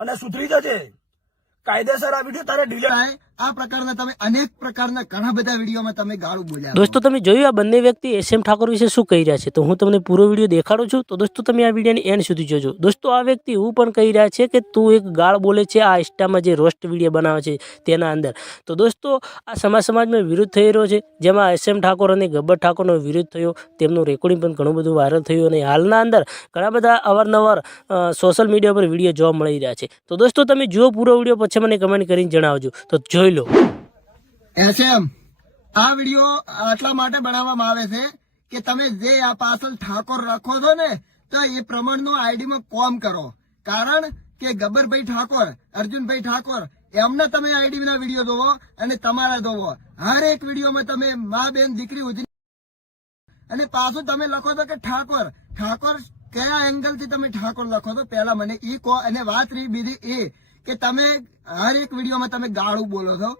અને સુધરી જજે. કાયદેસર આ વીડિયો તારે થાય આ પ્રકારના તમે અનેક પ્રકારના ઘણા બધા વિડીયોમાં તમે ગાળું બોલ્યા દોસ્તો, તમે જોયું આ બંને વ્યક્તિ એસ એમ ઠાકોર વિશે શું કહી રહ્યા છે? તો હું તમને પૂરો વીડિયો દેખાડું છું. તો દોસ્તો, તમે આ વિડીયોની એન્ડ સુધી જોજો. દોસ્તો, આ વ્યક્તિ એવું પણ કહી રહ્યા છે કે તું એક ગાળ બોલે છે આ ઇન્સ્ટામાં જે રોસ્ટ વીડિયો બનાવે છે તેના અંદર. તો દોસ્તો, આ સમાજ સમાજમાં વિરોધ થઈ રહ્યો છે. જેમાં એસ એમ ઠાકોર અને ગબ્બર ઠાકોરનો વિરોધ થયો. તેમનું રેકોર્ડિંગ પણ ઘણું બધું વાયરલ થયું અને હાલના અંદર ઘણા બધા અવારનવાર સોશિયલ મીડિયા પર વીડિયો જોવા મળી રહ્યા છે. તો દોસ્તો, તમે જુઓ પૂરો વીડિયો, પછી મને કમેન્ટ કરીને જણાવજો. તો જોઈ લો. એસએમ, આ વીડિયો આટલા માટે બનાવવામાં આવે છે કે તમે જે આ પાછળ ઠાકોર રાખો છો ને, તો એ પ્રમાણનો આઈડીમાં કોમ કરો. કારણ કે ગબ્બરભાઈ ઠાકોર, અર્જુનભાઈ ઠાકોર, એમના તમે આઈડી ના વીડિયો જોવો અને તમારા જોવો. હર એક વિડીયોમાં તમે મા બેન, દીકરી ઉજળી અને પાછું તમે લખો છો કે ઠાકોર ઠાકોર કયા એંગલથી તમે ઠાકોર લખો તો પેલા મને ઈ કહો અને વાત રહી બીજી એ કે તમે હર એક વિડીયોમાં તમે ગાળું બોલો છો.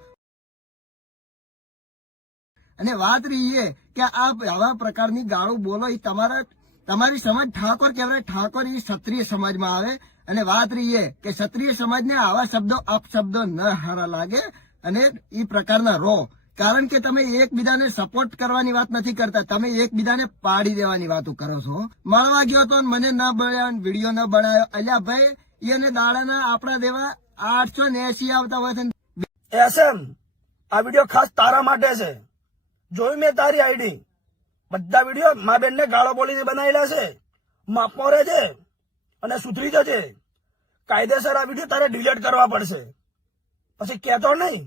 અને વાત રહી એ કે આવા પ્રકારની ગાળું બોલો એ તમારા તમારી સમાજ ઠાકોર કહેવાય, ઠાકોર એ ક્ષત્રિય સમાજમાં આવે. અને વાત રહી એ કે ક્ષત્રિય સમાજને આવા શબ્દો અપશબ્દો ન હારા લાગે અને એ પ્રકારના રો કારણ કે તમે એકબીજાને સપોર્ટ કરવાની વાત નથી કરતા. તમે એકબીજાને પાડી દેવાની વાતો કરો છો. મળવા ગયો તો મને ન મળ્યા વીડિયો ન બનાવ્યો અલ્યા ભાઈ એને દાડાના આપણા દેવા આઠસો ને એસી આવતા હોય છે એસએમ, આ વીડિયો ખાસ તારા માટે છે. જોયું મેં તારી આઈડી? બધા વીડિયો મા બેનને ગાળો બોલીને બનાવેલા છે. માપો રહે છે અને સુધરી જશે કાયદેસર આ વીડિયો તારે ડિલીટ કરવા પડશે. પછી કહેતો નહીં?